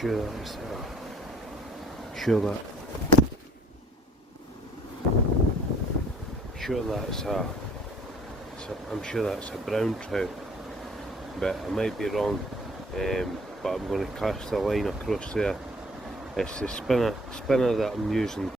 sure that's I'm sure that's a brown trout, but I might be wrong. But I'm going to cast a line across there. It's the spinner that I'm using